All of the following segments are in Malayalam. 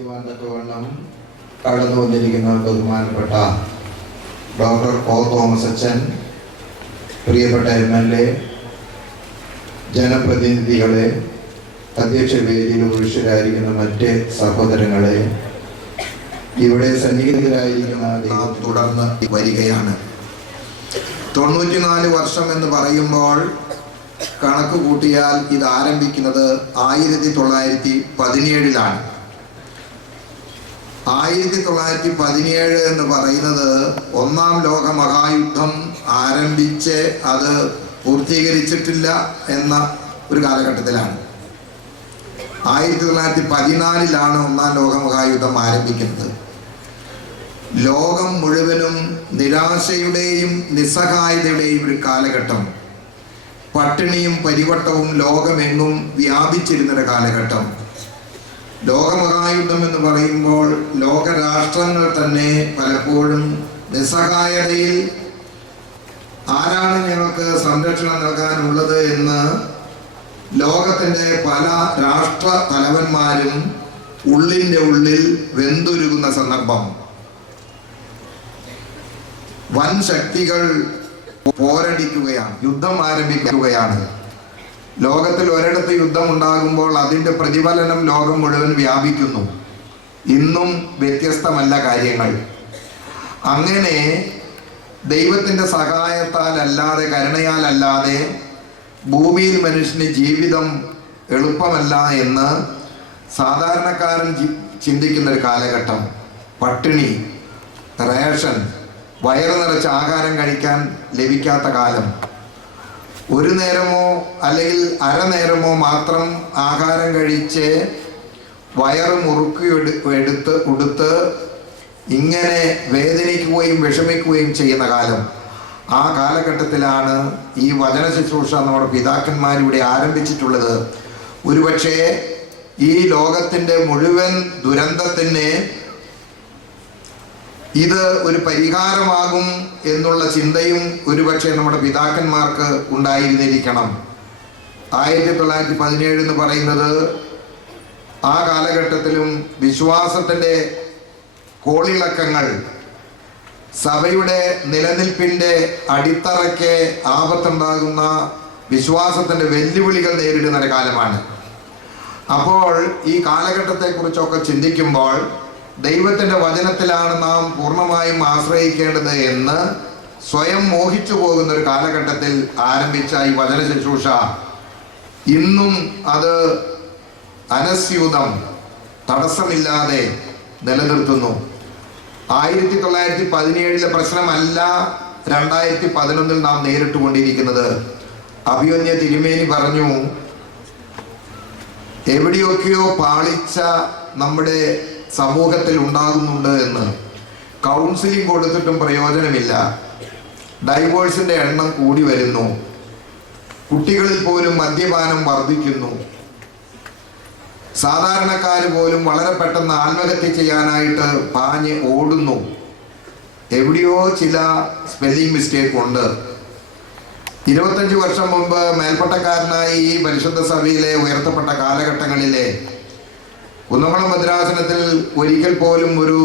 സംസാരിക്കുവാൻ തക്കവണ്ണം കടന്നു വന്നിരിക്കുന്ന ബഹുമാനപ്പെട്ട ഡോക്ടർ ഒ തോമസ് അച്ഛൻ, പ്രിയപ്പെട്ട MLA, ജനപ്രതിനിധികളെ, അധ്യക്ഷ വേദിയിൽ ഉപവിഷ്ടരായിരിക്കുന്ന മറ്റ് സഹോദരങ്ങളെ, ഇവിടെ സന്നിഹിതരായിരിക്കുന്ന തുടർന്ന് വരികയാണ്. 94 വർഷം എന്ന് പറയുമ്പോൾ കണക്ക് കൂട്ടിയാൽ ഇത് ആരംഭിക്കുന്നത് 1917 1917 എന്ന് പറയുന്നത് ഒന്നാം ലോക മഹായുദ്ധം ആരംഭിച്ച് അത് പൂർത്തീകരിച്ചിട്ടില്ല എന്ന ഒരു കാലഘട്ടത്തിലാണ്. 1914 ഒന്നാം ലോക മഹായുദ്ധം ആരംഭിക്കുന്നത്. ലോകം മുഴുവനും നിരാശയുടെയും നിസ്സഹായതയുടെയും ഒരു കാലഘട്ടം, പട്ടിണിയും പരിവട്ടവും ലോകമെങ്ങും വ്യാപിച്ചിരുന്നൊരു കാലഘട്ടം. ലോകമഹായുദ്ധം എന്ന് പറയുമ്പോൾ ലോകരാഷ്ട്രങ്ങൾ തന്നെ പലപ്പോഴും നിസ്സഹായതയിൽ ആരാണ് ഞങ്ങൾക്ക് സംരക്ഷണം നൽകാനുള്ളത് എന്ന് ലോകത്തിൻ്റെ പല രാഷ്ട്ര തലവന്മാരും ഉള്ളിൻ്റെ ഉള്ളിൽ വെന്തുരുകുന്ന സന്ദർഭം. വൻ ശക്തികൾ പോരടിക്കുകയാണ്, യുദ്ധം ആരംഭിക്കുകയാണ്. ലോകത്തിൽ ഒരിടത്ത് യുദ്ധം ഉണ്ടാകുമ്പോൾ അതിൻ്റെ പ്രതിഫലനം ലോകം മുഴുവൻ വ്യാപിക്കുന്നു. ഇന്നും വ്യത്യസ്തമല്ല കാര്യങ്ങൾ. അങ്ങനെ ദൈവത്തിൻ്റെ സഹായത്താൽ അല്ലാതെ, കരുണയാലല്ലാതെ ഭൂമിയിൽ മനുഷ്യന് ജീവിതം എളുപ്പമല്ല എന്ന് സാധാരണക്കാരൻ ചിന്തിക്കുന്നൊരു കാലഘട്ടം. പട്ടിണി, റേഷൻ, വയറ് നിറച്ച് ആഹാരം കഴിക്കാൻ ലഭിക്കാത്ത കാലം. ഒരു നേരമോ അല്ലെങ്കിൽ അരനേരമോ മാത്രം ആഹാരം കഴിച്ച് വയറ് മുറുക്കി ഉടുത്ത് ഇങ്ങനെ വേദനിക്കുകയും വിഷമിക്കുകയും ചെയ്യുന്ന കാലം. ആ കാലഘട്ടത്തിലാണ് ഈ വചന ശുശ്രൂഷ നമ്മുടെ പിതാക്കന്മാരിവിടെ ആരംഭിച്ചിട്ടുള്ളത്. ഒരുപക്ഷെ ഈ ലോകത്തിൻ്റെ മുഴുവൻ ദുരന്തത്തിന് ഇത് ഒരു പരിഹാരമാകും എന്നുള്ള ചിന്തയും ഒരുപക്ഷെ നമ്മുടെ പിതാക്കന്മാർക്ക് ഉണ്ടായിരുന്നിരിക്കണം. 1917 എന്ന് പറയുന്നത് ആ കാലഘട്ടത്തിലും വിശ്വാസത്തിൻ്റെ കോളിളക്കങ്ങൾ, സഭയുടെ നിലനിൽപ്പിൻ്റെ അടിത്തറയ്ക്ക് ആപത്തുണ്ടാകുന്ന വിശ്വാസത്തിൻ്റെ വെല്ലുവിളികൾ നേരിടുന്ന ഒരു കാലമാണ്. അപ്പോൾ ഈ കാലഘട്ടത്തെക്കുറിച്ചൊക്കെ ചിന്തിക്കുമ്പോൾ ദൈവത്തിൻ്റെ വചനത്തിലാണ് നാം പൂർണ്ണമായും ആശ്രയിക്കേണ്ടത് എന്ന് സ്വയം മോഹിച്ചു പോകുന്ന ഒരു കാലഘട്ടത്തിൽ ആരംഭിച്ച ഈ വചന ശുശ്രൂഷ ഇന്നും അത് അനസ്യൂതം, തടസ്സമില്ലാതെ നിലനിർത്തുന്നു. 1917 പ്രശ്നമല്ല 2011 നാം നേരിട്ടുകൊണ്ടിരിക്കുന്നത്. അഭിമന്യ തിരുമേനി പറഞ്ഞു, എവിടെയൊക്കെയോ പാളിച്ച നമ്മുടെ സമൂഹത്തിൽ ഉണ്ടാകുന്നുണ്ട് എന്ന്. കൗൺസിലിംഗ് കൊടുത്തിട്ടും പ്രയോജനമില്ല. ഡൈവോഴ്സിൻ്റെ എണ്ണം കൂടി വരുന്നു. കുട്ടികളിൽ പോലും മദ്യപാനം വർദ്ധിക്കുന്നു. സാധാരണക്കാർ പോലും വളരെ പെട്ടെന്ന് ആത്മഹത്യ ചെയ്യാനായിട്ട് പാഞ്ഞ് ഓടുന്നു. എവിടെയോ ചില സ്പെല്ലിംഗ് മിസ്റ്റേക്ക് ഉണ്ട്. 25 വർഷം മുമ്പ് മേൽപ്പട്ടക്കാരനായി ഈ പരിശുദ്ധ സഭയിലെ ഉയർത്തപ്പെട്ട കാലഘട്ടങ്ങളിലെ കുന്നംകുളം ഭദ്രാസനത്തിൽ ഒരിക്കൽ പോലും ഒരു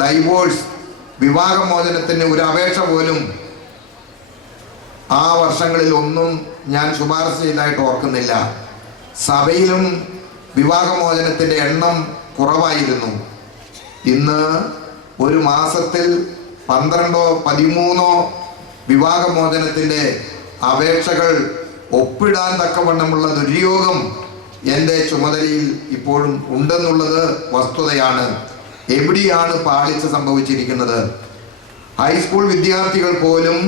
ഡൈവോഴ്സ്, വിവാഹമോചനത്തിന് ഒരു അപേക്ഷ പോലും ആ വർഷങ്ങളിൽ ഒന്നും ഞാൻ ശുപാർശ ചെയ്തതായിട്ട് ഓർക്കുന്നില്ല. സഭയിലും വിവാഹമോചനത്തിൻ്റെ എണ്ണം കുറവായിരുന്നു. ഇന്ന് ഒരു മാസത്തിൽ 12 13 വിവാഹമോചനത്തിൻ്റെ അപേക്ഷകൾ ഒപ്പിടാൻ തക്കവണ്ണമുള്ള ദുര്യോഗം എൻ്റെ ചുമതലയിൽ ഇപ്പോഴും ഉണ്ടെന്നുള്ളത് വസ്തുതയാണ്. എവിടെയാണ് പാളിച്ച സംഭവിച്ചിരിക്കുന്നത്? ഹൈസ്കൂൾ വിദ്യാർത്ഥികൾ പോലും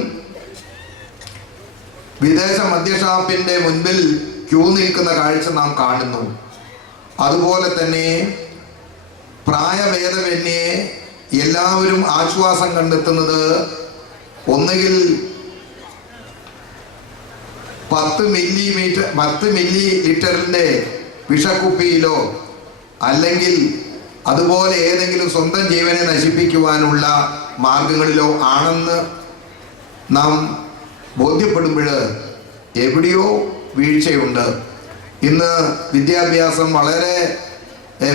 വിദേശ മദ്യഷാപ്പിൻ്റെ മുൻപിൽ ക്യൂ നിൽക്കുന്ന കാഴ്ച നാം കാണുന്നു. അതുപോലെ തന്നെ പ്രായഭേദമന്യേ എല്ലാവരും ആശ്വാസം കണ്ടെത്തുന്നത് ഒന്നുകിൽ 10 മില്ലി ലിറ്ററിൻ്റെ വിഷക്കുപ്പിയിലോ അല്ലെങ്കിൽ അതുപോലെ ഏതെങ്കിലും സ്വന്തം ജീവനെ നശിപ്പിക്കുവാനുള്ള മാർഗങ്ങളിലോ ആണെന്ന് നാം ബോധ്യപ്പെടുമ്പോൾ എവിടെയോ വീഴ്ചയുണ്ട്. ഇന്ന് വിദ്യാഭ്യാസം വളരെ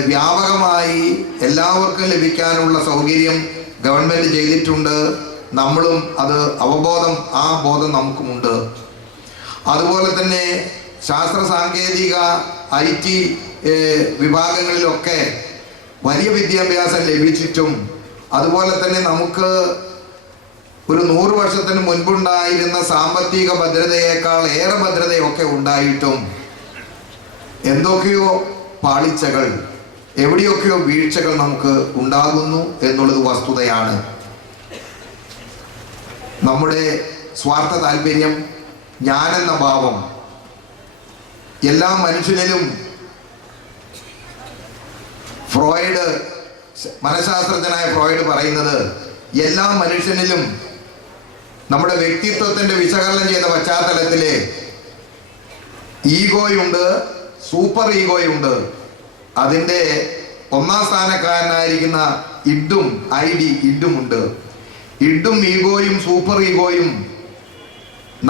വ്യാപകമായി എല്ലാവർക്കും ലഭിക്കാനുള്ള സൗകര്യം ഗവൺമെൻറ് ചെയ്തിട്ടുണ്ട്. നമ്മളും അത് ആ ബോധം നമുക്കുമുണ്ട്. അതുപോലെ തന്നെ ശാസ്ത്ര സാങ്കേതിക IT വിഭാഗങ്ങളിലൊക്കെ വലിയ വിദ്യാഭ്യാസം ലഭിച്ചിട്ടും, അതുപോലെ തന്നെ നമുക്ക് ഒരു 100 വർഷത്തിന് മുൻപുണ്ടായിരുന്ന സാമ്പത്തിക ഭദ്രതയേക്കാൾ ഏറെ ഭദ്രതയൊക്കെ ഉണ്ടായിട്ടും എന്തൊക്കെയോ പാളിച്ചകൾ, എവിടെയൊക്കെയോ വീഴ്ചകൾ നമുക്ക് ഉണ്ടാകുന്നു എന്നുള്ളത് വസ്തുതയാണ്. നമ്മുടെ സ്വാർത്ഥ താല്പര്യം, ഞാനെന്ന ഭാവം എല്ലാ മനുഷ്യനിലും, മനഃശാസ്ത്രജ്ഞനായ ഫ്രോയിഡ് പറയുന്നത് എല്ലാ മനുഷ്യനിലും നമ്മുടെ വ്യക്തിത്വത്തിന്റെ വിശകലനം ചെയ്ത പശ്ചാത്തലത്തില് ഈഗോയുണ്ട്, സൂപ്പർ ഈഗോയുണ്ട്. അതിൻ്റെ ഒന്നാം സ്ഥാനക്കാരനായിരിക്കുന്ന ഇഡുമുണ്ട്. ഇഡും ഈഗോയും സൂപ്പർ ഈഗോയും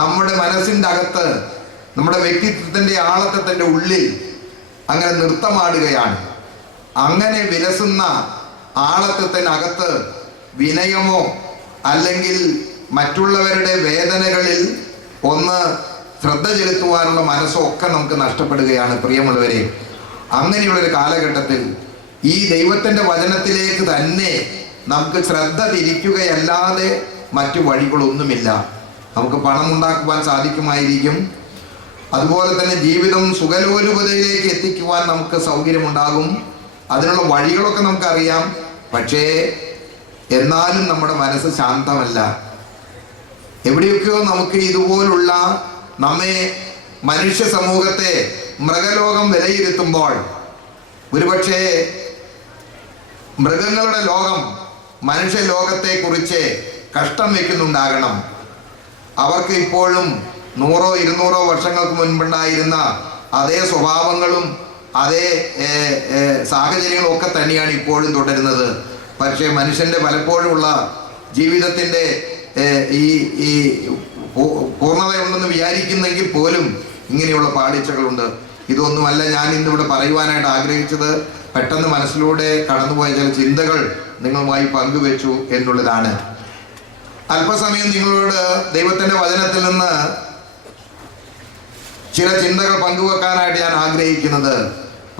നമ്മുടെ മനസ്സിൻ്റെ അകത്ത്, നമ്മുടെ വ്യക്തിത്വത്തിൻ്റെ ആളത്വത്തിൻ്റെ ഉള്ളിൽ അങ്ങനെ നൃത്തമാടുകയാണ്. അങ്ങനെ വിലസുന്ന ആളത്വത്തിനകത്ത് വിനയമോ അല്ലെങ്കിൽ മറ്റുള്ളവരുടെ വേദനകളിൽ ഒന്ന് ശ്രദ്ധ ചെലുത്തുവാനുള്ള മനസ്സോ ഒക്കെ നമുക്ക് നഷ്ടപ്പെടുകയാണ് പ്രിയമുള്ളവരെ. അങ്ങനെയുള്ളൊരു കാലഘട്ടത്തിൽ ഈ ദൈവത്തിൻ്റെ വചനത്തിലേക്ക് തന്നെ നമുക്ക് ശ്രദ്ധ തിരിക്കുകയല്ലാതെ മറ്റു വഴികളൊന്നുമില്ല. നമുക്ക് പണം ഉണ്ടാക്കുവാൻ സാധിക്കുമായിരിക്കും, അതുപോലെ തന്നെ ജീവിതം സുഖലോലുപതയിലേക്ക് എത്തിക്കുവാൻ നമുക്ക് സൗകര്യമുണ്ടാകും, അതിനുള്ള വഴികളൊക്കെ നമുക്കറിയാം. പക്ഷേ എന്നാലും നമ്മുടെ മനസ്സ് ശാന്തമല്ല. എവിടെയൊക്കെയോ നമുക്ക് ഇതുപോലുള്ള മനുഷ്യ സമൂഹത്തെ മൃഗലോകം വിലയിരുത്തുമ്പോൾ ഒരുപക്ഷെ മൃഗങ്ങളുടെ ലോകം മനുഷ്യ ലോകത്തെ കുറിച്ച് കഷ്ടം വയ്ക്കുന്നുണ്ടാകണം. അവർക്ക് ഇപ്പോഴും 100-200 വർഷങ്ങൾക്ക് മുൻപുണ്ടായിരുന്ന അതേ സ്വഭാവങ്ങളും അതേ സാഹചര്യങ്ങളും ഒക്കെ തന്നെയാണ് ഇപ്പോഴും തുടരുന്നത്. പക്ഷേ മനുഷ്യൻ്റെ പലപ്പോഴുമുള്ള ജീവിതത്തിൻ്റെ ഈ പൂർണ്ണതയുണ്ടെന്ന് വിചാരിക്കുന്നെങ്കിൽ പോലും ഇങ്ങനെയുള്ള പാളിച്ചകളുണ്ട്. ഇതൊന്നുമല്ല ഞാൻ ഇന്നിവിടെ പറയുവാനായിട്ട് ആഗ്രഹിച്ചത്. പെട്ടെന്ന് മനസ്സിലൂടെ കടന്നുപോയ ചില ചിന്തകൾ നിങ്ങളുമായി പങ്കുവെച്ചു എന്നുള്ളതാണ്. അല്പസമയം നിങ്ങളോട് ദൈവത്തിൻ്റെ വചനത്തിൽ നിന്ന് ചില ചിന്തകൾ പങ്കുവെക്കാനായിട്ട് ഞാൻ ആഗ്രഹിക്കുന്നത്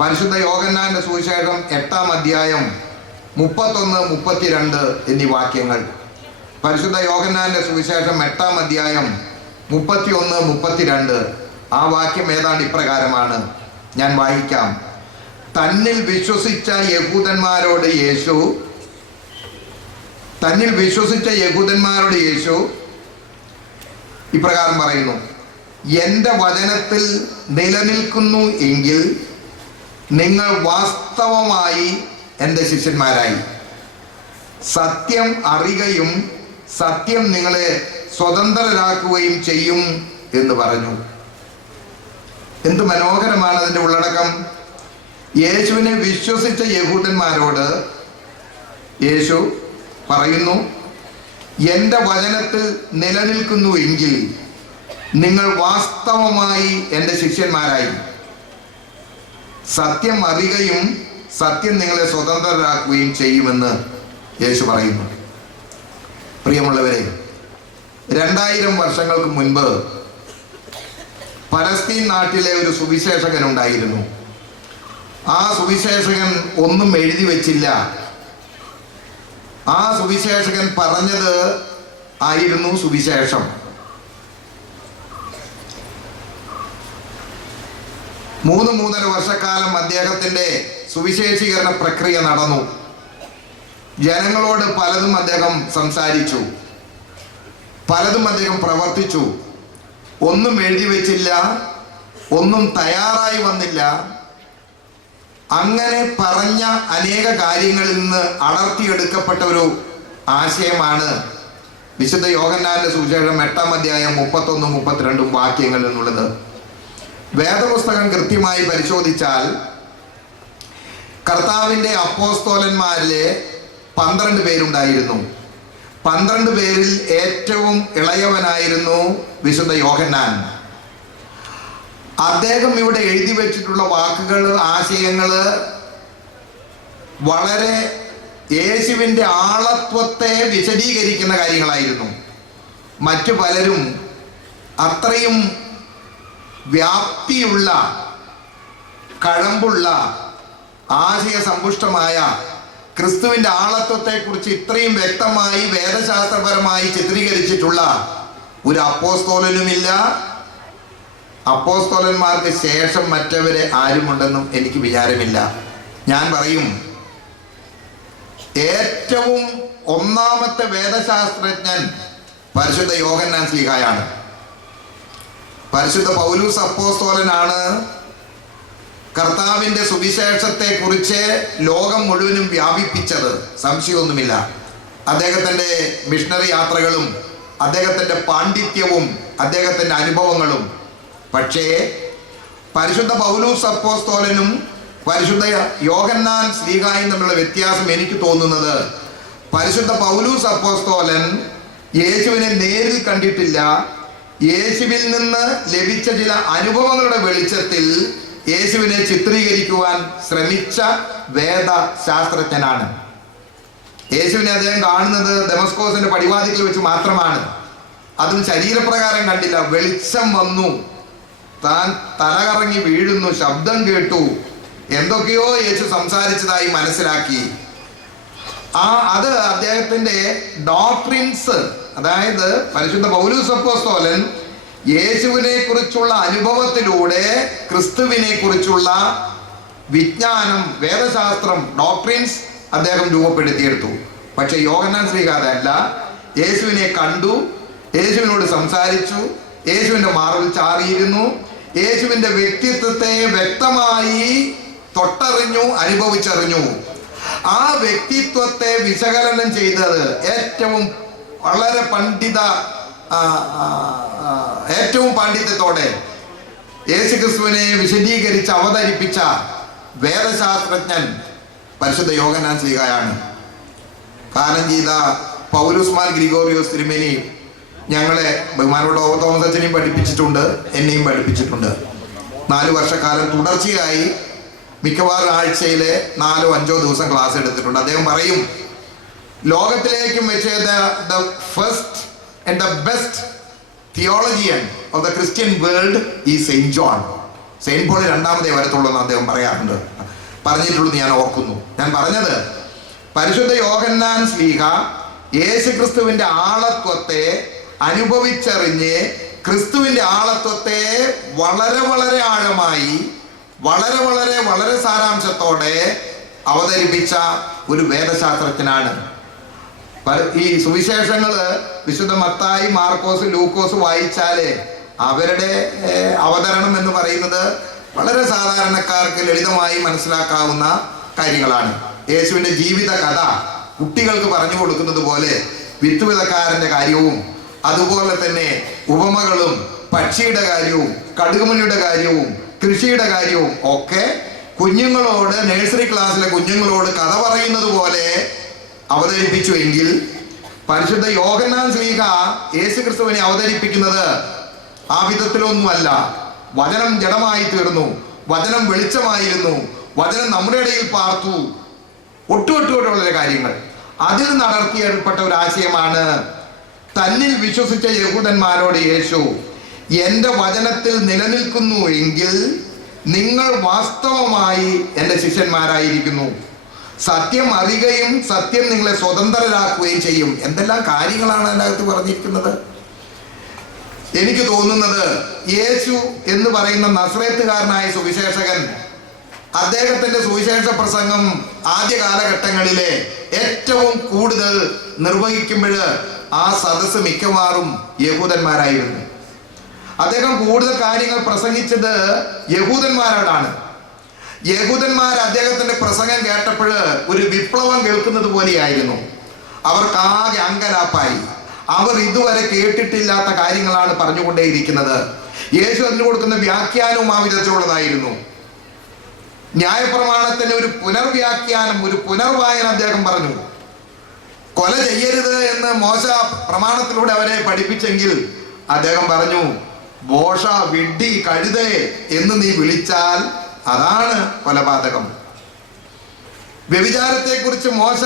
പരിശുദ്ധ യോഹന്നാന്റെ സുവിശേഷം 8-ാം അധ്യായം 31-32 എന്നീ വാക്യങ്ങൾ. പരിശുദ്ധ യോഹന്നാന്റെ സുവിശേഷം 8-ാം അധ്യായം 31-32 ആ വാക്യം ഏതാണ്ട് ഇപ്രകാരമാണ്. ഞാൻ വായിക്കാം. തന്നിൽ വിശ്വസിച്ച യഹൂദന്മാരോട് യേശു ഇപ്രകാരം പറയുന്നു: എൻ്റെ വചനത്തിൽ നിലനിൽക്കുന്നു എങ്കിൽ നിങ്ങൾ വാസ്തവമായി എൻ്റെ ശിഷ്യന്മാരായി. സത്യം അറിയുകയും സത്യം നിങ്ങളെ സ്വതന്ത്രരാക്കുകയും ചെയ്യും എന്ന് പറഞ്ഞു. എന്ത് മനോഹരമാണ് അതിൻ്റെ ഉള്ളടക്കം. യേശുവിനെ വിശ്വസിച്ച യഹൂദന്മാരോട് യേശു പറയുന്നു, എൻ്റെ വചനത്തിൽ നിലനിൽക്കുന്നു എങ്കിൽ നിങ്ങൾ വാസ്തവമായി എൻ്റെ ശിഷ്യന്മാരായി. സത്യം അറിയുകയും സത്യം നിങ്ങളെ സ്വതന്ത്രരാക്കുകയും ചെയ്യുമെന്ന് യേശു പറയുന്നു. പ്രിയമുള്ളവരെ, 2000 വർഷങ്ങൾക്ക് മുൻപ് പലസ്തീൻ നാട്ടിലെ ഒരു സുവിശേഷകൻ ഉണ്ടായിരുന്നു. ആ സുവിശേഷകൻ ഒന്നും എഴുതി വച്ചില്ല. ആ സുവിശേഷകൻ പറഞ്ഞത് ആയിരുന്നു സുവിശേഷം. 3-3.5 വർഷക്കാലം അദ്ദേഹത്തിൻ്റെ സുവിശേഷീകരണ പ്രക്രിയ നടന്നു. ജനങ്ങളോട് പലതും അദ്ദേഹം സംസാരിച്ചു, പലതും അദ്ദേഹം പ്രവർത്തിച്ചു. ഒന്നും എഴുതി വെച്ചില്ല, ഒന്നും തയ്യാറായി വന്നില്ല. അങ്ങനെ പറഞ്ഞ അനേക കാര്യങ്ങളിൽ നിന്ന് അടർത്തിയെടുക്കപ്പെട്ട ഒരു ആശയമാണ് വിശുദ്ധ യോഹന്നാന്റെ സുവിശേഷം 8-ാം അധ്യായം 31-32 വാക്യങ്ങൾ എന്നുള്ളത്. വേദപുസ്തകം കൃത്യമായി പരിശോധിച്ചാൽ കർത്താവിൻ്റെ അപ്പോസ്തോലന്മാരിലെ 12 പേരുണ്ടായിരുന്നു. 12 പേരിൽ ഏറ്റവും ഇളയവനായിരുന്നു വിശുദ്ധ യോഹന്നാൻ. അദ്ദേഹം ഇവിടെ എഴുതി വെച്ചിട്ടുള്ള വാക്കുകൾ, ആശയങ്ങൾ വളരെ യേശുവിൻ്റെ ആളത്വത്തെ വിശദീകരിക്കുന്ന കാര്യങ്ങളായിരുന്നു. മറ്റു പലരും അത്രയും വ്യാപ്തിയുള്ള, കഴമ്പുള്ള, ആശയസമ്പുഷ്ടമായ ക്രിസ്തുവിൻ്റെ ആളത്വത്തെക്കുറിച്ച് ഇത്രയും വ്യക്തമായി വേദശാസ്ത്രപരമായി ചിത്രീകരിച്ചിട്ടുള്ള ഒരു അപ്പോസ്തോലനുമില്ല. അപ്പോസ്തോലന്മാർക്ക് ശേഷം മറ്റവരെ ആരുമുണ്ടെന്നും എനിക്ക് വിചാരമില്ല. ഞാൻ പറയും, ഏറ്റവും ഒന്നാമത്തെ വേദശാസ്ത്രജ്ഞൻ പരിശുദ്ധ യോഹന്നാൻ ശ്ലീഹായാണ്. പരിശുദ്ധ പൗലൂസ് അപ്പോസ്തോലനാണ് കർത്താവിൻ്റെ സുവിശേഷത്തെ കുറിച്ച് ലോകം മുഴുവനും വ്യാപിപ്പിച്ചത്, സംശയമൊന്നുമില്ല. അദ്ദേഹത്തിൻ്റെ മിഷണറി യാത്രകളും അദ്ദേഹത്തിൻ്റെ പാണ്ഡിത്യവും അദ്ദേഹത്തിൻ്റെ അനുഭവങ്ങളും. പക്ഷേ പരിശുദ്ധ പൗലൂസ് അപ്പോസ്തോലനും പരിശുദ്ധ യോഹന്നാൻ ശ്ലീഹായും തമ്മിലുള്ള വ്യത്യാസം എനിക്ക് തോന്നുന്നത്, പരിശുദ്ധ പൗലൂസ് അപ്പോസ്തോലൻ യേശുവിനെ നേരിൽ കണ്ടിട്ടില്ല. യേശുവിൽ നിന്ന് ലഭിച്ച ചില അനുഭവങ്ങളുടെ വെളിച്ചത്തിൽ യേശുവിനെ ചിത്രീകരിക്കുവാൻ ശ്രമിച്ച വേദശാസ്ത്രജ്ഞനാണ്. യേശുവിനെ അദ്ദേഹം കാണുന്നത് ദമസ്കോസിന്റെ പടിവാതിക്കൽ വെച്ച് മാത്രമാണ്. അതും ശരീരപ്രകാരം കണ്ടില്ല. വെളിച്ചം വന്നു, താൻ തലകറങ്ങി വീഴുന്നു, ശബ്ദം കേട്ടു, എന്തൊക്കെയോ യേശു സംസാരിച്ചതായി മനസ്സിലാക്കി. അത് അദ്ദേഹത്തിന്റെ ഡോക്ട്രിൻസ്, അതായത് പരിശുദ്ധ പൗലൂസ് അപ്പോസ്തലൻ യേശുവിനെ കുറിച്ചുള്ള അനുഭവത്തിലൂടെ ക്രിസ്തുവിനെ കുറിച്ചുള്ള വിജ്ഞാനം, വേദശാസ്ത്രം, ഡോക്ട്രിൻസ് അദ്ദേഹം രൂപപ്പെടുത്തിയെടുത്തു. പക്ഷെ യോഹന്നാൻ ശ്ലീഹ അതല്ല. യേശുവിനെ കണ്ടു, യേശുവിനോട് സംസാരിച്ചു, യേശുവിന്റെ മാറിൽ ചാറിയിരുന്നു, യേശുവിന്റെ വ്യക്തിത്വത്തെ വ്യക്തമായി തൊട്ടറിഞ്ഞു, അനുഭവിച്ചറിഞ്ഞു. ആ വ്യക്തിത്വത്തെ വിശകലനം ചെയ്തത് ഏറ്റവും പാണ്ഡിത്യത്തോടെ യേശുക്രിസ്തുവിനെ വിശദീകരിച്ച് അവതരിപ്പിച്ച വേദശാസ്ത്രജ്ഞൻ പരിശുദ്ധ യോഹന്നാൻ ശ്ലീഹായാണ്. കാലം ചെയ്ത പൗലോസ് മാർ ഗ്രിഗോറിയോസ് തിരുമേനി ഞങ്ങളെ ബഹുമാനപ്പെട്ട തോമസ് അച്ഛനെയും പഠിപ്പിച്ചിട്ടുണ്ട്, എന്നെയും പഠിപ്പിച്ചിട്ടുണ്ട്. 4 വർഷക്കാലം തുടർച്ചയായി മിക്കവാറും ആഴ്ചയിലെ 4-5 ദിവസം ക്ലാസ് എടുത്തിട്ടുണ്ട്. അദ്ദേഹം പറയും, ലോകത്തിലേക്കും വെച്ച് the first and the best theologian of the Christian world is Saint John. Saint Paul 2ാമതേ വരത്തുള്ളൂ എന്ന് അദ്ദേഹം പറഞ്ഞിട്ടുള്ളത് ഞാൻ ഓർക്കുന്നു. ഞാൻ പറഞ്ഞത്, പരിശുദ്ധ യോഹന്നാൻ ശ്ലീഹ യേശുക്രിസ്തുവിന്റെ ആളത്വത്തെ അനുഭവിച്ചറിഞ്ഞ് ക്രിസ്തുവിന്റെ ആളത്വത്തെ വളരെ വളരെ ആഴമായി, വളരെ സാരാംശത്തോടെ അവതരിപ്പിച്ച ഒരു വേദശാസ്ത്രജ്ഞനാണ്. ഈ സുവിശേഷങ്ങള് വിശുദ്ധ മത്തായി, മാർക്കോസ്, ലൂക്കോസ് വായിച്ചാല് അവരുടെ അവതരണം എന്ന് പറയുന്നത് വളരെ സാധാരണക്കാർക്ക് ലളിതമായി മനസ്സിലാക്കാവുന്ന കാര്യങ്ങളാണ്. യേശുവിന്റെ ജീവിത കഥ കുട്ടികൾക്ക് പറഞ്ഞു കൊടുക്കുന്നത് പോലെ വിത്തുവിതക്കാരന്റെ കാര്യവും അതുപോലെ തന്നെ ഉപമകളും പക്ഷിയുടെ കാര്യവും കടുകുമണിയുടെ കാര്യവും കൃഷിയുടെ കാര്യവും ഒക്കെ കുഞ്ഞുങ്ങളോട്, നഴ്സറി ക്ലാസ്സിലെ കുഞ്ഞുങ്ങളോട് കഥ പറയുന്നത് പോലെ അവതരിപ്പിച്ചുവെങ്കിൽ പരിശുദ്ധ യോഹന്നാൻ ശ്ലീഹ യേശുക്രിസ്തുവിനെ അവതരിപ്പിക്കുന്നത് ആ വിധത്തിലൊന്നുമല്ല. വചനം ജഡമായി തീർന്നു, വചനം വെളിച്ചമായിരുന്നു, വചനം നമ്മുടെ ഇടയിൽ പാർത്തു, ഒട്ടുള്ള കാര്യങ്ങൾ അതിൽ നടത്തിയേർപ്പെട്ട ഒരു ആശയമാണ്. തന്നിൽ വിശ്വസിച്ച യഹൂദന്മാരോട് യേശു, എൻ്റെ വചനത്തിൽ നിലനിൽക്കുന്നു എങ്കിൽ നിങ്ങൾ വാസ്തവമായി എൻ്റെ ശിഷ്യന്മാരായിരിക്കുന്നു, സത്യം അറിയുകയും സത്യം നിങ്ങളെ സ്വതന്ത്രരാക്കുകയും ചെയ്യും. എന്തെല്ലാം കാര്യങ്ങളാണ് അതിനകത്ത് പറഞ്ഞിരിക്കുന്നത്. എനിക്ക് തോന്നുന്നത് യേശു എന്ന് പറയുന്ന നസ്രേത്തുകാരനായ സുവിശേഷകൻ അദ്ദേഹത്തിന്റെ സുവിശേഷ പ്രസംഗം ആദ്യ കാലഘട്ടങ്ങളിലെ ഏറ്റവും കൂടുതൽ നിർവഹിക്കുമ്പോൾ ആ സദസ്സ് മിക്കവാറും യഹൂദന്മാരായിരുന്നു. അദ്ദേഹം കൂടുതൽ കാര്യങ്ങൾ പ്രസംഗിച്ചത് യഹൂദന്മാരോടാണ്. യഹൂദന്മാർ അദ്ദേഹത്തിന്റെ പ്രസംഗം കേട്ടപ്പോൾ ഒരു വിപ്ലവം കേൾക്കുന്നത് പോലെയായിരുന്നു. അവർക്കാകെ അങ്കലാപ്പായി. അവർ ഇതുവരെ കേട്ടിട്ടില്ലാത്ത കാര്യങ്ങളാണ് പറഞ്ഞുകൊണ്ടേയിരിക്കുന്നത്. യേശു അതിന് കൊടുക്കുന്ന വ്യാഖ്യാനവും ആ വിധത്തിലുള്ളതായിരുന്നു. ന്യായപ്രമാണത്തിന് ഒരു പുനർവ്യാഖ്യാനം, ഒരു പുനർവായന അദ്ദേഹം പറഞ്ഞു. കൊല ചെയ്യരുത് എന്ന് മോശ പ്രമാണത്തിലൂടെ അവരെ പഠിപ്പിച്ചെങ്കിൽ അദ്ദേഹം പറഞ്ഞു, ബോഷ, വിഡ്ഢി, കഴുതേ എന്ന് നീ വിളിച്ചാൽ അതാണ് കൊലപാതകം. വ്യഭിചാരത്തെക്കുറിച്ച് മോശ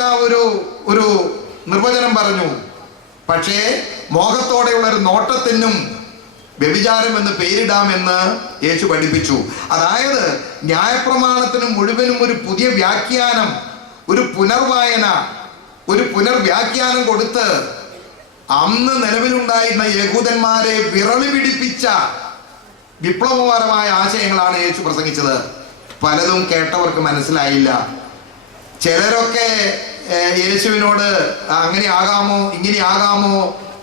ഒരു നിർവചനം പറഞ്ഞു. പക്ഷേ മോഹത്തോടെയുള്ള ഒരു നോട്ടത്തിനും വ്യഭിചാരം എന്ന് പേരിടാമെന്ന് യേശു പഠിപ്പിച്ചു. അതായത് ന്യായപ്രമാണത്തിന് മുഴുവനും ഒരു പുതിയ വ്യാഖ്യാനം, ഒരു പുനർവായന, ഒരു പുനർവ്യാഖ്യാനം കൊടുത്ത് അന്ന് നിലവിലുണ്ടായിരുന്ന യഹൂദന്മാരെ വിറളി പിടിപ്പിച്ച വിപ്ലവപരമായ ആശയങ്ങളാണ് യേശു പ്രസംഗിച്ചത്. പലതും കേട്ടവർക്ക് മനസ്സിലായില്ല. ചിലരൊക്കെ യേശുവിനോട് അങ്ങനെ ആകാമോ ഇങ്ങനെ ആകാമോ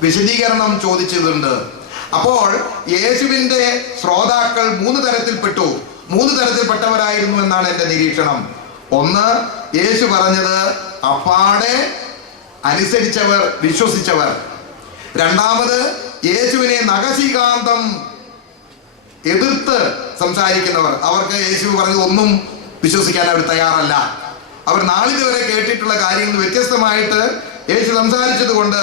വിശദീകരണം ചോദിച്ചതുണ്ട്. അപ്പോൾ യേശുവിൻ്റെ ശ്രോതാക്കൾ മൂന്ന് തരത്തിൽപ്പെട്ടവരായിരുന്നു എന്നാണ് എൻ്റെ നിരീക്ഷണം. ഒന്ന്, യേശു പറഞ്ഞത് അപ്പാടെ അനുസരിച്ചവർ, വിശ്വസിച്ചവർ. രണ്ടാമത്, യേശുവിനെ നഖശികാന്തം എതിർത്ത് സംസാരിക്കുന്നവർ. അവർക്ക് യേശു പറഞ്ഞതൊന്നും വിശ്വസിക്കാൻ അവർ തയ്യാറല്ല. അവർ നാളിതുവരെ കേട്ടിട്ടുള്ള കാര്യങ്ങൾ വ്യത്യസ്തമായിട്ട് യേശു സംസാരിച്ചത് കൊണ്ട്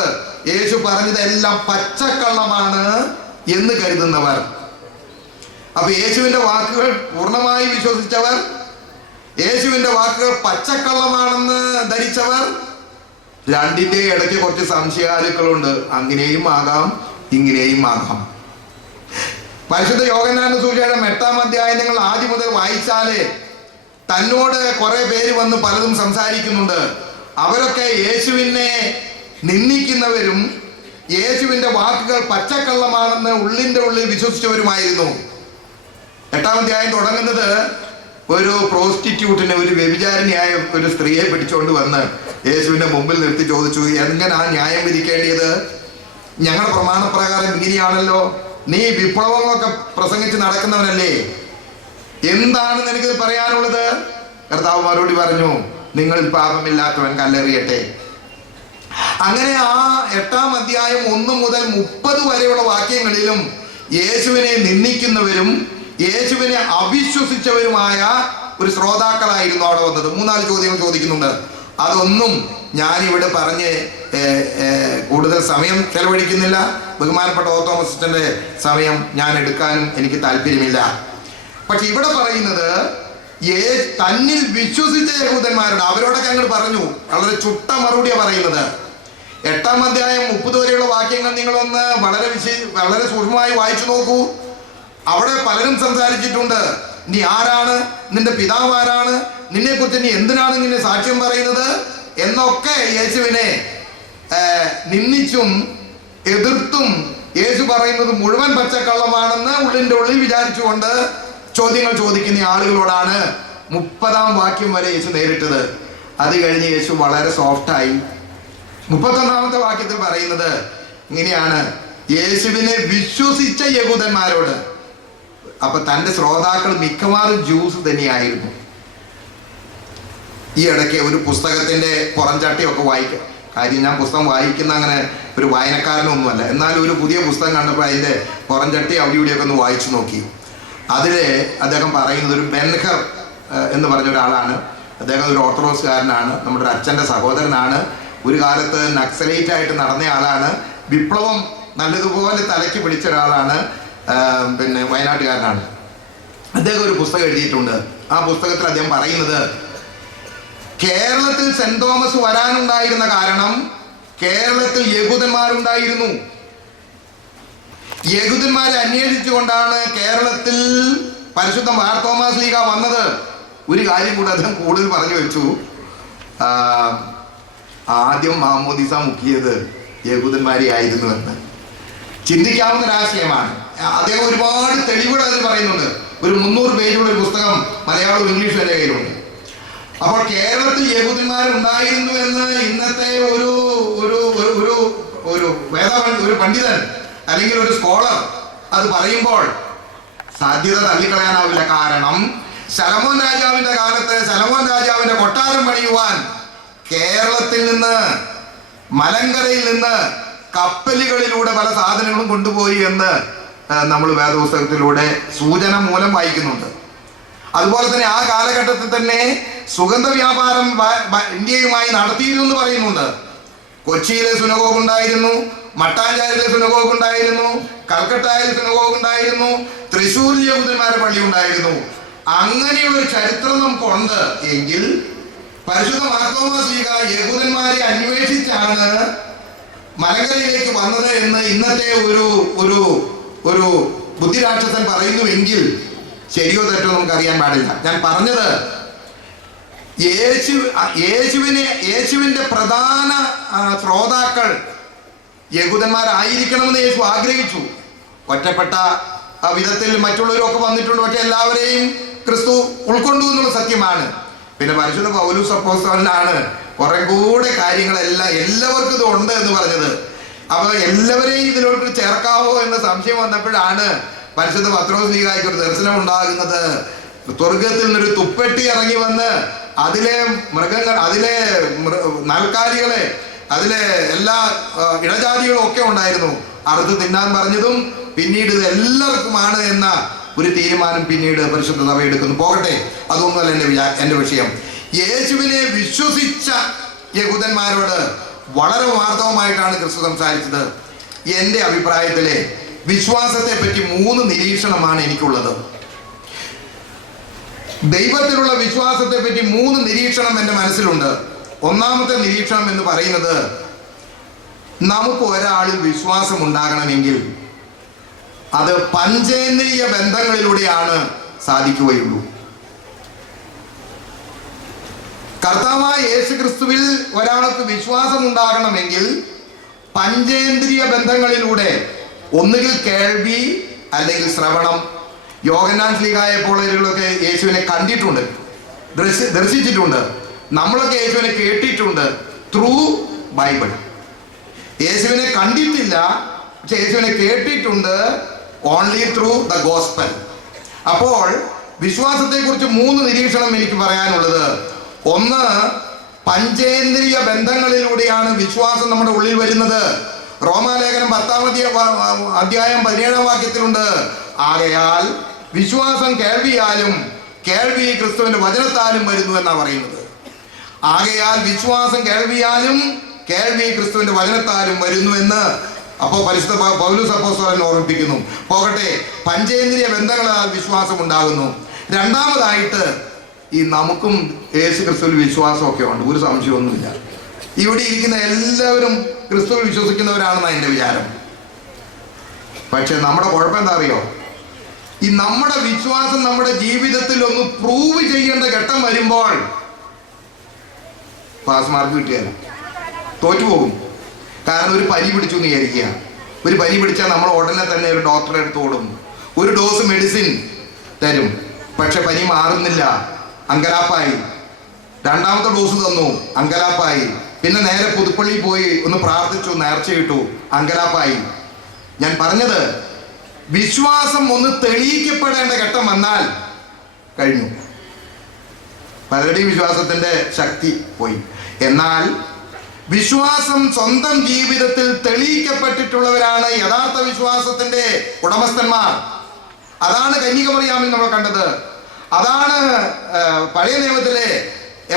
യേശു പറഞ്ഞതെല്ലാം പച്ചക്കള്ളമാണ് എന്ന് കരുതുന്നവർ. അപ്പൊ യേശുവിന്റെ വാക്കുകൾ പൂർണ്ണമായി വിശ്വസിച്ചവർ, യേശുവിന്റെ വാക്കുകൾ പച്ചക്കള്ളമാണെന്ന് ധരിച്ചവർ. രണ്ടിന്റെ ഇടയ്ക്ക് കുറച്ച് സംശയാലുക്കളുണ്ട്. അങ്ങനെയും ആകാം, ഇങ്ങനെയും ആകാം. പരിശുദ്ധ യോഹന്നാന്റെ സുവിശേഷം 8-ാം അധ്യായം നിങ്ങൾ ആദ്യം മുതൽ വായിച്ചാലേ തന്നോട് കുറെ പേര് വന്ന് പലതും സംസാരിക്കുന്നുണ്ട്. അവരൊക്കെ യേശുവിനെ നിന്ദിക്കുന്നവരും യേശുവിന്റെ വാക്കുകൾ പച്ചക്കള്ളമാണെന്ന് ഉള്ളിന്റെ ഉള്ളിൽ വിശ്വസിച്ചവരുമായിരുന്നു. 8-ാം അധ്യായം തുടങ്ങുന്നത് ഒരു പ്രോസ്റ്റിറ്റ്യൂട്ടിനെ, ഒരു വ്യഭിചാരിണിയായ ഒരു സ്ത്രീയെ പിടിച്ചുകൊണ്ട് വന്ന് യേശുവിന്റെ മുമ്പിൽ നിർത്തി ചോദിച്ചു, എങ്ങനാ ന്യായം വിധിക്കേണ്ടിയത്? ഞങ്ങളുടെ പ്രമാണപ്രകാരം ഇങ്ങനെയാണല്ലോ. നീ വിപ്ലവങ്ങളൊക്കെ പ്രസംഗിച്ച് നടക്കുന്നവനല്ലേ, എന്താണ് നിനക്ക് പറയാനുള്ളത്? കർത്താവ് മറുപടി പറഞ്ഞു, നിങ്ങളിൽ പാപമില്ലാത്തവൻ കല്ലെറിയട്ടെ. അങ്ങനെ ആ 8-ാം അധ്യായം 1 മുതൽ 30 വരെയുള്ള വാക്യങ്ങളിലും യേശുവിനെ നിന്ദിക്കുന്നവരും യേശുവിനെ അവിശ്വസിച്ചവരുമായ ഒരു ശ്രോതാക്കളായിരുന്നു അവിടെ വന്നത്. 3-4 ചോദ്യങ്ങൾ ചോദിക്കുന്നുണ്ട്. അതൊന്നും ഞാനിവിടെ പറഞ്ഞ് കൂടുതൽ സമയം ചെലവഴിക്കുന്നില്ല. ബഹുമാനപ്പെട്ട ഓത്തോമസിന്റെ സമയം ഞാൻ എടുക്കാനും എനിക്ക് താല്പര്യമില്ല. പക്ഷെ ഇവിടെ പറയുന്നത് തന്നിൽ വിശ്വസിച്ച യഹൂദന്മാരോട്, അവരോടൊക്കെ അങ്ങോട്ട് പറഞ്ഞു. വളരെ ചുട്ട മറുപടിയാണ് പറയുന്നത്. 8-ാം അധ്യായം 30 വരെയുള്ള വാക്യങ്ങൾ നിങ്ങളൊന്ന് വളരെ സൂക്ഷ്മമായി വായിച്ചു നോക്കൂ. അവിടെ പലരും സംസാരിച്ചിട്ടുണ്ട്. നീ ആരാണ്? നിന്റെ പിതാവ് ആരാണ്? നിന്നെ കുറിച്ച് നീ എന്തിനാണ് ഇങ്ങനെ സാക്ഷ്യം പറയുന്നത് എന്നൊക്കെ യേശുവിനെ നിന്ദിച്ചും എതിർത്തും യേശു പറയുന്നത് മുഴുവൻ പച്ചക്കള്ളമാണെന്ന് ഉള്ളിൻ്റെ ഉള്ളിൽ വിചാരിച്ചുകൊണ്ട് ചോദ്യങ്ങൾ ചോദിക്കുന്ന ആളുകളോടാണ് 30-ാം വാക്യം വരെ യേശു നേരിട്ടത്. അത് കഴിഞ്ഞ് യേശു വളരെ സോഫ്റ്റായി 31-ാമത്തെ വാക്യത്തിൽ പറയുന്നത് ഇങ്ങനെയാണ്, യേശുവിനെ വിശ്വസിച്ച യഹൂദന്മാരോട്. അപ്പൊ തൻ്റെ ശ്രോതാക്കൾ മിക്കവാറും ജ്യൂസ് തന്നെയായിരുന്നു. ഈ ഇടയ്ക്ക് ഒരു പുസ്തകത്തിന്റെ പുറംചട്ടിയൊക്കെ വായിക്കാം. കാര്യം ഞാൻ പുസ്തകം വായിക്കുന്ന അങ്ങനെ ഒരു വായനക്കാരനൊന്നുമല്ല. എന്നാലും ഒരു പുതിയ പുസ്തകം കണ്ടപ്പോൾ അതിൻ്റെ പുറംചട്ടി അവിടെ ഇവിടെയൊക്കെ ഒന്ന് വായിച്ചു നോക്കി. അതിൽ അദ്ദേഹം പറയുന്നത്, ഒരു ബെൻഹർ എന്ന് പറഞ്ഞ ഒരാളാണ്. അദ്ദേഹം ഒരു ഓർത്തഡോക്സുകാരനാണ്, നമ്മുടെ ഒരു അച്ഛൻ്റെ സഹോദരനാണ്. ഒരു കാലത്ത് നക്സലൈറ്റ് ആയിട്ട് നടന്ന ആളാണ്. വിപ്ലവം നല്ലതുപോലെ തലയ്ക്ക് പിടിച്ച ഒരാളാണ്. പിന്നെ വയനാട്ടുകാരനാണ്. അദ്ദേഹം ഒരു പുസ്തകം എഴുതിയിട്ടുണ്ട്. ആ പുസ്തകത്തിൽ അദ്ദേഹം പറയുന്നത്, കേരളത്തിൽ സെന്റ് തോമസ് വരാനുണ്ടായിരുന്ന കാരണം കേരളത്തിൽ യഹൂദന്മാരുണ്ടായിരുന്നു. യഹൂദന്മാരെ അന്വേഷിച്ചുകൊണ്ടാണ് കേരളത്തിൽ പരിശുദ്ധ മാർ തോമസ് ലീഗ വന്നത്. ഒരു കാര്യം കൂടെ അദ്ദേഹം കൂടുതൽ പറഞ്ഞു വെച്ചു, ആദ്യം മാമോദിസ മുക്കിയത് യഹൂദന്മാരെ ആയിരുന്നു എന്ന്. ചിന്തിക്കാവുന്ന ഒരാശയമാണ്. അദ്ദേഹം ഒരുപാട് തെളിവുകൾ അതിൽ പറയുന്നുണ്ട്. ഒരു 300 പേജുള്ള ഒരു പുസ്തകം മലയാളവും ഇംഗ്ലീഷും എൻ്റെ കയ്യിലുണ്ട്. അപ്പോൾ കേരളത്തിൽ യഹൂദന്മാരുണ്ടായിരുന്നു എന്ന് ഇന്നത്തെ ഒരു ഒരു ഒരു ഒരു ഒരു പണ്ഡിതൻ അല്ലെങ്കിൽ ഒരു സ്കോളർ അത് പറയുമ്പോൾ സാധ്യത തള്ളിക്കളയാനാവില്ല. കാരണം ശലോമോൻ രാജാവിന്റെ കാലത്ത് ശലോമോൻ രാജാവിന്റെ കൊട്ടാരം പണിയുവാൻ കേരളത്തിൽ നിന്ന്, മലങ്കരയിൽ നിന്ന് കപ്പലുകളിലൂടെ പല സാധനങ്ങളും കൊണ്ടുപോയി എന്ന് നമ്മൾ വേദപുസ്തകത്തിലൂടെ സൂചന മൂലം വായിക്കുന്നുണ്ട്. അതുപോലെ തന്നെ ആ കാലഘട്ടത്തിൽ തന്നെ സുഗന്ധ വ്യാപാരം ഇന്ത്യയുമായി നടത്തിയിരുന്നു എന്ന് പറയുന്നുണ്ട്. കൊച്ചിയിലെ സുനഗോഗ് ഉണ്ടായിരുന്നു, മട്ടാഞ്ചാരിയിലെ സുനഗോഗ് ഉണ്ടായിരുന്നു, കൽക്കട്ടയിലെ സുനഗോഗ് ഉണ്ടായിരുന്നു, തൃശ്ശൂർ യഹൂദന്മാരുടെ പള്ളി ഉണ്ടായിരുന്നു. അങ്ങനെയുള്ള ഒരു ചരിത്രം നമുക്കുണ്ട് എങ്കിൽ പരിശുദ്ധ മാർത്തോമാ ശ്ലീഹ യഹൂദന്മാരെ അന്വേഷിച്ചാണ് മലങ്കരയിലേക്ക് വന്നത് എന്ന് ഇന്നത്തെ ഒരു ബുദ്ധിരാക്ഷസൻ പറയുന്നുവെങ്കിൽ ശരിയോ തെറ്റോ നമുക്ക് അറിയാൻ പാടില്ല. ഞാൻ പറഞ്ഞത് യേശുവിന്റെ പ്രധാന ശ്രോതാക്കൾ യഹൂദന്മാരായിരിക്കണമെന്ന് യേശു ആഗ്രഹിച്ചു. ഒറ്റപ്പെട്ട വിധത്തിൽ മറ്റുള്ളവരൊക്കെ വന്നിട്ടുണ്ട്, പക്ഷെ എല്ലാവരെയും ക്രിസ്തു ഉൾക്കൊണ്ടു എന്നുള്ള സത്യമാണ്. പിന്നെ പരിശുദ്ധ പൗലോസ് അപ്പോസ്തലനാണ് കുറെ കൂടെ കാര്യങ്ങളെല്ലാം എല്ലാവർക്കും ഇത് ഉണ്ട് എന്ന് പറഞ്ഞത്. അപ്പൊ എല്ലാവരെയും ഇതിലോട്ട് ചേർക്കാവോ എന്ന സംശയം വന്നപ്പോഴാണ് പരിശുദ്ധ പത്രോസ് ശ്ലീഹായ്ക്ക് ഒരു ദർശനം ഉണ്ടാകുന്നത്. സ്വർഗത്തിൽ നിന്നൊരു തുപ്പെട്ടി ഇറങ്ങി വന്ന് അതിലെ മൃഗങ്ങൾ, അതിലെ നാൽക്കാലികളെ, അതിലെ എല്ലാ ഇടജാതികളും ഒക്കെ ഉണ്ടായിരുന്നു. അറുത്ത് തിന്നാൻ പറഞ്ഞതും പിന്നീട് ഇത് എല്ലാവർക്കുമാണ് എന്ന ഒരു തീരുമാനം പിന്നീട് പരിശുദ്ധ സഭ എടുക്കുന്നു. പോകട്ടെ, അതൊന്നുമല്ല എൻ്റെ വിഷയം. യേശുവിനെ വിശ്വസിച്ച യഹൂദന്മാരോട് വളരെ വാർത്തവമായിട്ടാണ് ക്രിസ്തു സംസാരിച്ചത്. എൻ്റെ അഭിപ്രായത്തിലെ വിശ്വാസത്തെ പറ്റി 3 നിരീക്ഷണമാണ് എനിക്കുള്ളത്. ദൈവത്തിലുള്ള വിശ്വാസത്തെ പറ്റി 3 നിരീക്ഷണം എൻ്റെ മനസ്സിലുണ്ട്. ഒന്നാമത്തെ നിരീക്ഷണം എന്ന് പറയുന്നത്, നമുക്ക് ഒരാളിൽ വിശ്വാസം ഉണ്ടാകണമെങ്കിൽ അത് പഞ്ചേന്ദ്രിയ ബന്ധങ്ങളിലൂടെയാണ് സാധിക്കുകയുള്ളൂ. കർത്താവായ യേശു ക്രിസ്തുവിൽ ഒരാൾക്ക് വിശ്വാസം ഉണ്ടാകണമെങ്കിൽ പഞ്ചേന്ദ്രിയ ബന്ധങ്ങളിലൂടെ, ഒന്നുകിൽ കേൾവി അല്ലെങ്കിൽ ശ്രവണം. യോഹന്നാൻ ശ്ലീഹായെ പോലെയുള്ളവരൊക്കെ യേശുവിനെ കണ്ടിട്ടുണ്ട്, ദർശിച്ചിട്ടുണ്ട്. നമ്മളൊക്കെ യേശുവിനെ കേട്ടിട്ടുണ്ട് ത്രൂ ബൈബിൾ. യേശുവിനെ കണ്ടിട്ടില്ല, പക്ഷെ യേശുവിനെ കേട്ടിട്ടുണ്ട് ഓൺലി ത്രൂ ദ ഗോസ്പൽ. അപ്പോൾ വിശ്വാസത്തെ കുറിച്ച് 3 നിരീക്ഷണം എനിക്ക് പറയാനുള്ളത്. ഒന്ന്, പഞ്ചേന്ദ്രിയ ബന്ധങ്ങളിലൂടെയാണ് വിശ്വാസം നമ്മുടെ ഉള്ളിൽ വരുന്നത്. റോമാലേഖനം 10-ാം അധ്യായം 17-ാം വാക്യത്തിലുണ്ട്, ആകയാൽ വിശ്വാസം കേൾവിയാലും കേൾവി ക്രിസ്തുവിന്റെ വചനത്താലും വരുന്നു എന്നാണ് പറയുന്നത്. ആകയാൽ വിശ്വാസം കേൾവിയാലും കേൾവി ക്രിസ്തുവിന്റെ വചനത്താലും വരുന്നു എന്ന് അപ്പോൾ പരിശുദ്ധ പൗലോസ് അപ്പോസ്തലൻ ഓർമ്മിപ്പിക്കുന്നു. പോകട്ടെ, പഞ്ചേന്ദ്രിയ ബന്ധങ്ങളാൽ വിശ്വാസം ഉണ്ടാകുന്നു. രണ്ടാമതായിട്ട്, ഈ നമുക്കും യേശു ക്രിസ്തുവിൽ വിശ്വാസമൊക്കെ ഉണ്ട്, ഒരു സംശയമൊന്നുമില്ല. ഇവിടെ ഇരിക്കുന്ന എല്ലാവരും ക്രിസ്തുവിൽ വിശ്വസിക്കുന്നവരാണെന്നാണ് എൻ്റെ വിചാരം. പക്ഷെ നമ്മുടെ കുഴപ്പം എന്താ അറിയോ? ഈ നമ്മുടെ വിശ്വാസം നമ്മുടെ ജീവിതത്തിൽ ഒന്ന് പ്രൂവ് ചെയ്യേണ്ട ഘട്ടം വരുമ്പോൾ പാസ് മാർക്ക് കിട്ടിയാൽ തോറ്റുപോകും. കാരണം ഒരു പനി പിടിച്ചു എന്ന് വിചാരിക്കുക. ഒരു പനി പിടിച്ചാൽ നമ്മൾ ഉടനെ തന്നെ ഒരു ഡോക്ടറെ അടുത്ത് ഓടും, ഒരു ഡോസ് മെഡിസിൻ തരും, പക്ഷെ പനി മാറുന്നില്ല, അങ്കലാപ്പായി. രണ്ടാമത്തെ ഡോസ് തന്നു, അങ്കലാപ്പായി. പിന്നെ നേരെ പുതുപ്പള്ളി പോയി ഒന്ന് പ്രാർത്ഥിച്ചു, നേർച്ചയിട്ടു, അങ്കലാപ്പായി. ഞാൻ പറഞ്ഞത്, വിശ്വാസം ഒന്ന് തെളിയിക്കപ്പെടേണ്ട ഘട്ടം വന്നാൽ കഴിഞ്ഞു. പലരുടെയും വിശ്വാസത്തിന്റെ ശക്തി പോയി. എന്നാൽ വിശ്വാസം സ്വന്തം ജീവിതത്തിൽ തെളിയിക്കപ്പെട്ടിട്ടുള്ളവരാണ് യഥാർത്ഥ വിശ്വാസത്തിന്റെ ഉടമസ്ഥന്മാർ. അതാണ് കന്യകമറിയാമിൽ നമ്മൾ കണ്ടത്, അതാണ് പഴയ നിയമത്തിലെ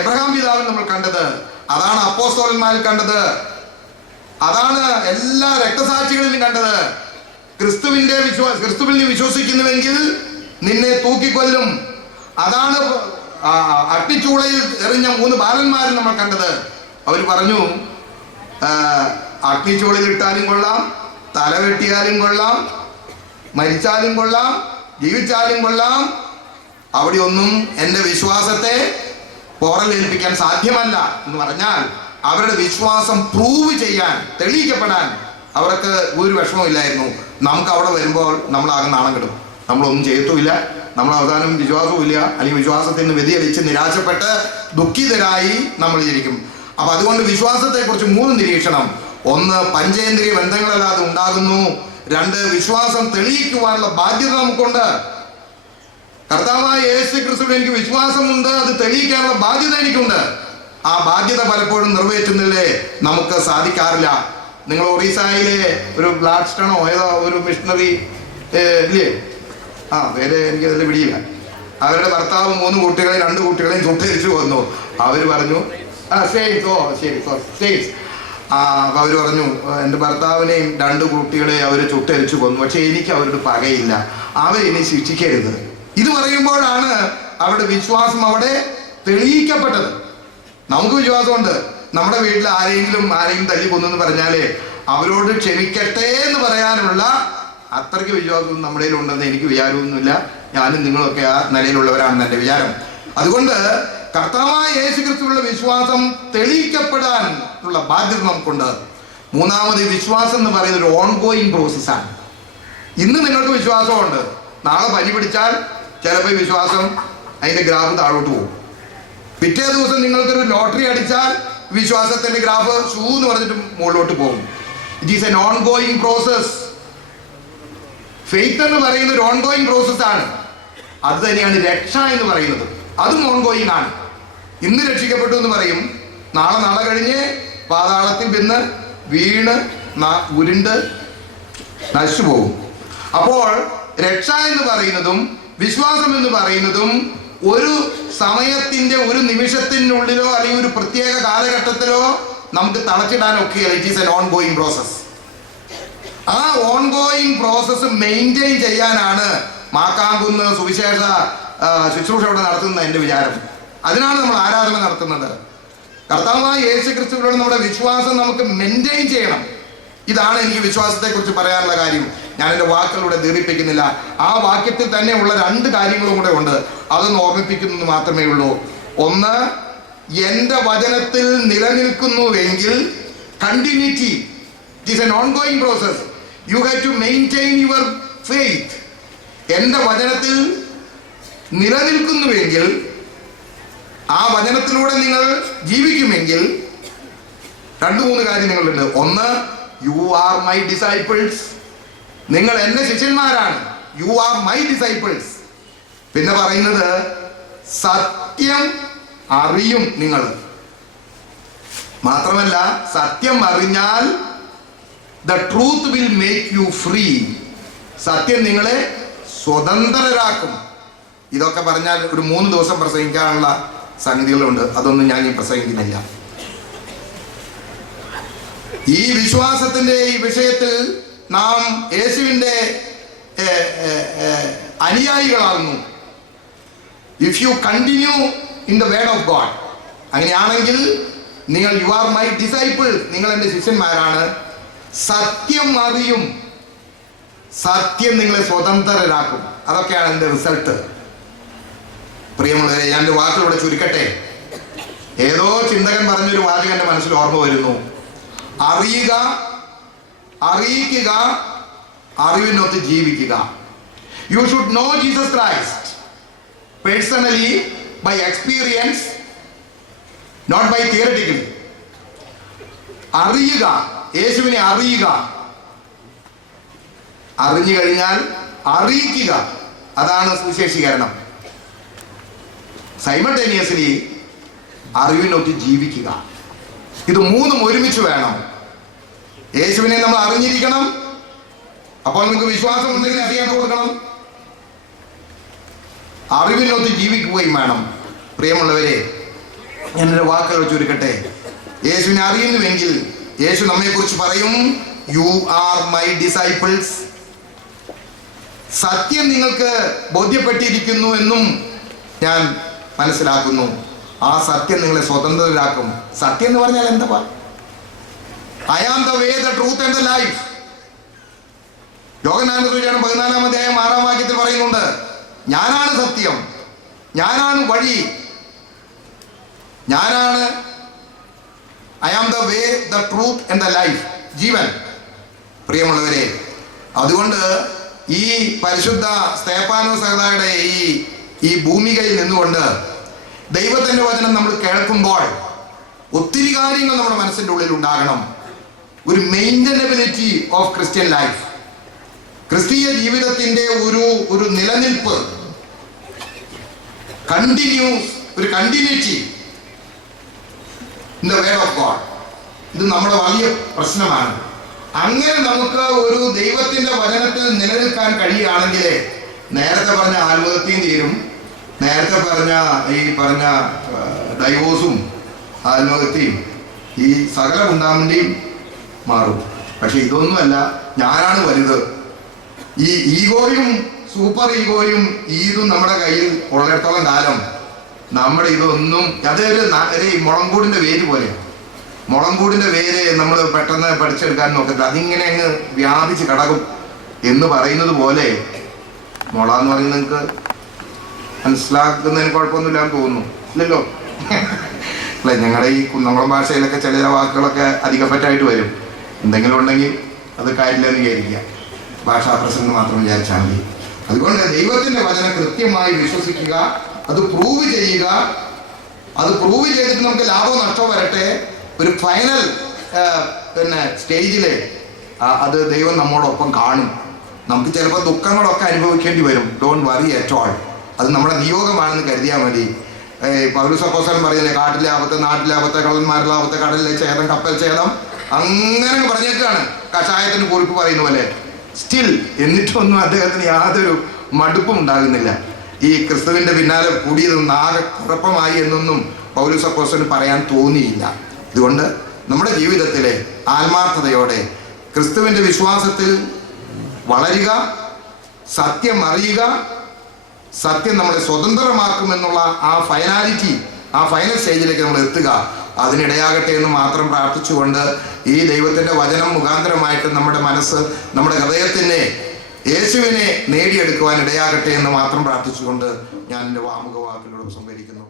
എബ്രഹാം പിതാവിൽ നമ്മൾ കണ്ടത്, അതാണ് അപ്പോസ്തലന്മാരിൽ കണ്ടത്, അതാണ് എല്ലാ രക്തസാക്ഷികളിലും കണ്ടത്. ക്രിസ്തുവിൽ നീ വിശ്വസിക്കുന്നുവെങ്കിൽ നിന്നെ തൂക്കിക്കൊല്ലും. അതാണ് അഗ്നിച്ചൂളയിൽ എറിഞ്ഞ 3 ബാലന്മാരും നമ്മൾ കണ്ടത്. അവർ പറഞ്ഞു, അഗ്നിച്ചൂളയിൽ ഇട്ടാലും കൊള്ളാം, തല വെട്ടിയാലും കൊള്ളാം, മരിച്ചാലും കൊള്ളാം, ജീവിച്ചാലും കൊള്ളാം, അവിടെ ഒന്നും എൻ്റെ വിശ്വാസത്തെ പോറലേൽപ്പിക്കാൻ സാധ്യമല്ല എന്ന് പറഞ്ഞാൽ അവരുടെ വിശ്വാസം പ്രൂവ് ചെയ്യാൻ, തെളിയിക്കപ്പെടാൻ അവർക്ക് ഒരു വിഷമമില്ലായിരുന്നു. നമുക്ക് അവിടെ വരുമ്പോൾ നമ്മളാകെ നാണം കെടും. നമ്മളൊന്നും ചെയ്യത്തുമില്ല, നമ്മൾ അവസാനം വിശ്വാസവും ഇല്ല, അല്ലെങ്കിൽ വിശ്വാസത്തിൽ നിന്ന് വ്യതിചലിച്ച് നിരാശപ്പെട്ട് ദുഃഖിതരായി നമ്മൾ ഇരിക്കും. അപ്പൊ അതുകൊണ്ട് വിശ്വാസത്തെ കുറിച്ച് 3 നിരീക്ഷണം. ഒന്ന്, പഞ്ചേന്ദ്രിയ ബന്ധങ്ങളല്ലാതെ ഉണ്ടാകുന്നു. 2, വിശ്വാസം തെളിയിക്കുവാനുള്ള ബാധ്യത നമുക്കുണ്ട്. കർത്താവായ യേശു ക്രിസ്തുവിൽ എനിക്ക് വിശ്വാസമുണ്ട്, അത് തെളിയിക്കാനുള്ള ബാധ്യത എനിക്കുണ്ട്. ആ ബാധ്യത പലപ്പോഴും നിറവേറ്റുന്നില്ലേ നമുക്ക് സാധിക്കാറില്ല. നിങ്ങൾ ഒറീസയിലെ ഒരു ഗ്ലാഡ്സ്റ്റണോ ഏതോ ഒരു മിഷണറി ഇല്ലേ, വേറെ എനിക്കതിൽ പിടിയില്ല, അവരുടെ ഭർത്താവ് 3 കുട്ടികളെയും 2 കുട്ടികളെയും ചുട്ടരിച്ചു വന്നു. അവർ പറഞ്ഞു അപ്പൊ അവർ പറഞ്ഞു, എൻ്റെ ഭർത്താവിനെയും 2 കുട്ടികളെയും അവർ ചുട്ടരിച്ചു കൊന്നു, പക്ഷെ എനിക്ക് അവരുടെ പകയില്ല, അവരിനി ശിക്ഷിക്കരുത്. ഇത് പറയുമ്പോഴാണ് അവരുടെ വിശ്വാസം അവിടെ തെളിയിക്കപ്പെട്ടത്. നമുക്ക് വിശ്വാസമുണ്ട്. നമ്മുടെ വീട്ടിൽ ആരെയും തല്ലി കൊന്നെന്ന് പറഞ്ഞാലേ അവരോട് ക്ഷമിക്കട്ടെ എന്ന് പറയാനുള്ള അത്രയ്ക്ക് വിശ്വാസം നമ്മുടെ ഉണ്ടെന്ന് എനിക്ക് വിചാരമൊന്നുമില്ല. ഞാനും നിങ്ങളൊക്കെ ആ നിലയിലുള്ളവരാണെന്ന് എൻ്റെ വിചാരം. അതുകൊണ്ട് കർത്താവായ യേശു ക്രിസ്തുവിലുള്ള വിശ്വാസം തെളിയിക്കപ്പെടാൻ ഉള്ള ബാധ്യത നമുക്കുണ്ട്. മൂന്നാമത്, വിശ്വാസം എന്ന് പറയുന്നത് ഒരു ഓൺഗോയിങ് പ്രോസസ്സാണ്. ഇന്ന് നിങ്ങൾക്ക് വിശ്വാസമുണ്ട്, നാളെ പനി പിടിച്ചാൽ ചിലപ്പോൾ വിശ്വാസം അതിൻ്റെ ഗ്രാഫ് താഴോട്ട് പോകും. പിറ്റേ ദിവസം നിങ്ങൾക്കൊരു ലോട്ടറി അടിച്ചാൽ വിശ്വാസത്തിന്റെ ഗ്രാഫ് ഷൂ എന്ന് പറഞ്ഞിട്ട് മുകളിലോട്ട് പോകും. It is an ongoing process. Faith എന്ന് പറയുന്ന ഒരു ഓൺഗോയിങ് പ്രോസസ്സാണ്. അത് തന്നെയാണ് രക്ഷ എന്ന് പറയുന്നത്. അതും ഓൺഗോയിങ് ആണ്. ഇന്ന് രക്ഷിക്കപ്പെട്ടു എന്ന് പറയും, നാളെ കഴിഞ്ഞ് പാതാളത്തിൽ നിന്ന് വീണ് ഉരുണ്ട് നശിച്ചു പോകും. അപ്പോൾ രക്ഷ എന്ന് പറയുന്നതും വിശ്വാസം എന്ന് പറയുന്നതും ഒരു സമയത്തിന്റെ ഒരു നിമിഷത്തിനുള്ളിലോ അല്ലെങ്കിൽ ഒരു പ്രത്യേക കാലഘട്ടത്തിലോ നമുക്ക് തളച്ചിടാനൊക്കെ it is an ongoing process. ആ ഓൺഗോയിങ് പ്രോസസ്സ് മെയിൻറ്റെയിൻ ചെയ്യാനാണ് മാക്കാങ്കുന്ന് സുവിശേഷ ശുശ്രൂഷ ഇവിടെ നടത്തുന്നത് എൻ്റെ വിചാരം. അതിനാണ് നമ്മൾ ആരാധന നടത്തുന്നത്. കർത്താവായ യേശു ക്രിസ്തുവിനോട് നമ്മുടെ വിശ്വാസം നമുക്ക് മെയിൻറ്റെയിൻ ചെയ്യണം. ഇതാണ് എനിക്ക് വിശ്വാസത്തെക്കുറിച്ച് പറയാനുള്ള കാര്യം. ഞാൻ എൻ്റെ വാക്കുകളിലൂടെ ദീർഘിപ്പിക്കുന്നില്ല. ആ വാക്യത്തിൽ തന്നെ ഉള്ള 2 കാര്യങ്ങളും കൂടെ ഉണ്ട്. അതൊന്ന് ഓർമ്മിപ്പിക്കുന്നത് മാത്രമേ ഉള്ളൂ. ഒന്ന്, എൻ്റെ വചനത്തിൽ നിലനിൽക്കുന്നുവെങ്കിൽ continuity. It is an ongoing process. You have to maintain your faith. എൻ്റെ വചനത്തിൽ നിലനിൽക്കുന്നുവെങ്കിൽ, ആ വചനത്തിലൂടെ നിങ്ങൾ ജീവിക്കുമെങ്കിൽ 2-3 കാര്യങ്ങളുണ്ട്. ഒന്ന്, യു ആർ മൈ ഡിസൈപ്പിൾസ്. നിങ്ങൾ എൻ്റെ ശിഷ്യന്മാരാണ്. You are my disciples. പിന്നെ പറയുന്നത്, സത്യം അറിയും നിങ്ങൾ. മാത്രമല്ല, സത്യം അറിഞ്ഞാൽ the truth will make you free. സത്യം നിങ്ങളെ സ്വതന്ത്രരാക്കും. ഇതൊക്കെ പറഞ്ഞാൽ ഒരു 3 ദിവസം പ്രസംഗിക്കാനുള്ള സംഗതികളുണ്ട്. അതൊന്നും ഞാൻ ഈ പ്രസംഗിക്കുന്നില്ല. ഈ വിശ്വാസത്തിന്റെ ഈ വിഷയത്തിൽ നാം യേശുവിൻ്റെ അനുയായികളാകുന്നു. If you continue in the word of God, അങ്ങനെയാണെങ്കിൽ നിങ്ങൾ യു ആർ മൈ ഡിസൈപ്പിൾ, നിങ്ങൾ എൻ്റെ ശിഷ്യന്മാരാണ്. സത്യം അറിയും, സത്യം നിങ്ങളെ സ്വതന്ത്രരാക്കും. അതൊക്കെയാണ് എൻ്റെ റിസൾട്ട്. പ്രിയമുള്ളവരെ, ഞാൻ എൻ്റെ വാക്കുകളോടെ ചുരുക്കട്ടെ. ഏതോ ചിന്തകൻ പറഞ്ഞൊരു വാചകം എൻ്റെ മനസ്സിൽ ഓർമ്മ വരുന്നു. അറിയുക, അറിയിക്കുക, അറിവിനൊത്ത് ജീവിക്കുക. You should know Jesus Christ personally, by experience, not by theoretically. അറിയുക, യേശുവിനെ അറിയുക. അറിഞ്ഞു കഴിഞ്ഞാൽ അറിയിക്കുക. അതാണ് സുവിശേഷീകരണം. സൈമൾട്ടേനിയസ്ലി അറിവിനൊത്ത് ജീവിക്കുക. ഇത് 3 ഒരുമിച്ച് വേണം. യേശുവിനെ നമ്മൾ അറിഞ്ഞിരിക്കണം. അപ്പോൾ നിങ്ങൾക്ക് വിശ്വാസം ഉണ്ടെങ്കിൽ അറിയാൻ കൊടുക്കണം. അറിവിനൊത്ത് ജീവിക്കുകയും വേണം. പ്രിയമുള്ളവരെ, ഞാൻ എൻ്റെ വാക്കുകൾ ചുരുക്കട്ടെ. യേശുവിനെ അറിയുന്നുവെങ്കിൽ യേശു നമ്മെക്കുറിച്ച് പറയും, യു ആർ മൈ ഡിസൈപ്പിൾസ്. സത്യം നിങ്ങൾക്ക് ബോധ്യപ്പെട്ടിരിക്കുന്നു എന്നും ഞാൻ മനസ്സിലാക്കുന്നു. ആ സത്യം നിങ്ങളെ സ്വതന്ത്രരാക്കും. സത്യം എന്ന് പറഞ്ഞാൽ എന്താ? I am the way, the truth and the life. യോഹന്നാന്റെ സുവിശേഷം 14-ാം അധ്യായം 6-ാം വാക്യത്തിൽ പറയുന്നുണ്ട്, ഞാനാണ് സത്യം, ഞാനാണ് വഴി, ഞാനാണ് I am the way, the truth and the life. ജീവൻ. പ്രിയമുള്ളവരെ, അതുകൊണ്ട് ഈ പരിശുദ്ധ സ്തേഫാനോസ് സഹോദരയുടെ ഈ ഭൂമികയിൽ നിന്നുകൊണ്ട് ദൈവത്തിൻ്റെ വചനം നമ്മൾ കേൾക്കുമ്പോൾ ഒത്തിരി കാര്യങ്ങൾ നമ്മുടെ മനസ്സിൻ്റെ ഉള്ളിൽ ഉണ്ടാകണം. ഒരു മെയിൻ്റനബിലിറ്റി ഓഫ് ക്രിസ്ത്യൻ ലൈഫ്, ക്രിസ്തീയ ജീവിതത്തിൻ്റെ ഒരു നിലനിൽപ്പ്, ഒരു continuity in the word of God. ഇത് നമ്മുടെ വലിയ പ്രശ്നമാണ്. അങ്ങനെ നമുക്ക് ഒരു ദൈവത്തിൻ്റെ വചനത്തിൽ നിലനിൽക്കാൻ കഴിയുകയാണെങ്കിൽ നേരത്തെ പറഞ്ഞ ആത്മഹത്യയും തീരും, നേരത്തെ പറഞ്ഞ ഡൈവോഴ്സും ആത്മഹത്യയും ഈ സകല ഉണ്ടാവേണ്ടിയും മാറും. പക്ഷെ ഇതൊന്നുമല്ല, ഞാനാണ് വലുത്. ഈ ഈഗോയും സൂപ്പർ ഈഗോയും ഇതും നമ്മുടെ കയ്യിൽ ഉള്ളിടത്തോളം കാലം നമ്മുടെ ഇതൊന്നും ഈ മുളങ്കൂടിന്റെ വേര് പോലെയാണ്. മുളങ്കൂടിന്റെ വേര് നമ്മൾ പെട്ടെന്ന് പഠിച്ചെടുക്കാൻ നോക്കത്തില്ല, അതിങ്ങനെ അങ്ങ് വ്യാപിച്ച് കിടക്കും എന്ന് പറയുന്നത് പോലെ. മുള എന്ന് പറയുന്നത് നിങ്ങൾക്ക് മനസ്സിലാക്കുന്നതിന് കുഴപ്പമൊന്നുമില്ലാന്ന് തോന്നുന്നു, ഇല്ലല്ലോ? അല്ലെ, ഞങ്ങളുടെ ഈ കുന്നംകുളം ഭാഷയിലൊക്കെ ചില വാക്കുകളൊക്കെ അധികപ്പറ്റായിട്ട് വരും. എന്തെങ്കിലും ഉണ്ടെങ്കിൽ അത് കാര്യമില്ലെന്ന് വിചാരിക്കുക, ഭാഷാ പ്രസംഗം മാത്രം വിചാരിച്ചാൽ മതി. അതുകൊണ്ട് ദൈവത്തിന്റെ വചനം കൃത്യമായി വിശ്വസിക്കുക, അത് പ്രൂവ് ചെയ്യുക. അത് പ്രൂവ് ചെയ്തിട്ട് നമുക്ക് ലാഭമോ നഷ്ടമോ വരട്ടെ, ഒരു ഫൈനൽ സ്റ്റേജില് അത് ദൈവം നമ്മോടൊപ്പം കാണും. നമുക്ക് ചിലപ്പോൾ ദുഃഖങ്ങളൊക്കെ അനുഭവിക്കേണ്ടി വരും. Don't worry at all. അത് നമ്മുടെ നിയോഗമാണെന്ന് കരുതിയാൽ മതി. പൗലോസ് അപ്പോസ്തലൻ പറയുന്നില്ലേ, കാട്ടിലെ ആപത്ത്, നാട്ടിലെ ആപത്ത്, കള്ളന്മാരുടെ ആപത്ത്, കടലിലെ ഛേദം, കപ്പൽ ഛേദം, അങ്ങനെ പറഞ്ഞേക്കാണ്. കഷായത്തിന് കുറിപ്പ് പറയുന്ന പോലെ. സ്റ്റിൽ എന്നിട്ടൊന്നും അദ്ദേഹത്തിന് യാതൊരു മടുപ്പും ഉണ്ടാകുന്നില്ല. ഈ ക്രിസ്തുവിന്റെ പിന്നാലെ കൂടിയതൊന്നും ആകെ കുഴപ്പമായി എന്നൊന്നും പൗലോസ് അപ്പോസ്തലന് പറയാൻ തോന്നിയില്ല. അതുകൊണ്ട് നമ്മുടെ ജീവിതത്തിലെ ആത്മാർത്ഥതയോടെ ക്രിസ്തുവിന്റെ വിശ്വാസത്തിൽ വളരുക, സത്യം അറിയുക, സത്യം നമ്മളെ സ്വതന്ത്രമാക്കുമെന്നുള്ള ആ ഫൈനാലിറ്റി, ആ ഫൈനൽ സ്റ്റേജിലേക്ക് നമ്മൾ എത്തുക, അതിനിടയാകട്ടെ എന്ന് മാത്രം പ്രാർത്ഥിച്ചുകൊണ്ട് ഈ ദൈവത്തിന്റെ വചനം മുഖാന്തരമായിട്ട് നമ്മുടെ മനസ്സ്, നമ്മുടെ ഹൃദയത്തിനെ, യേശുവിനെ നേടിയെടുക്കുവാൻ ഇടയാകട്ടെ എന്ന് മാത്രം പ്രാർത്ഥിച്ചുകൊണ്ട് ഞാൻ എൻ്റെ വാമുഖ വാക്കിനോട് സംഭരിക്കുന്നു.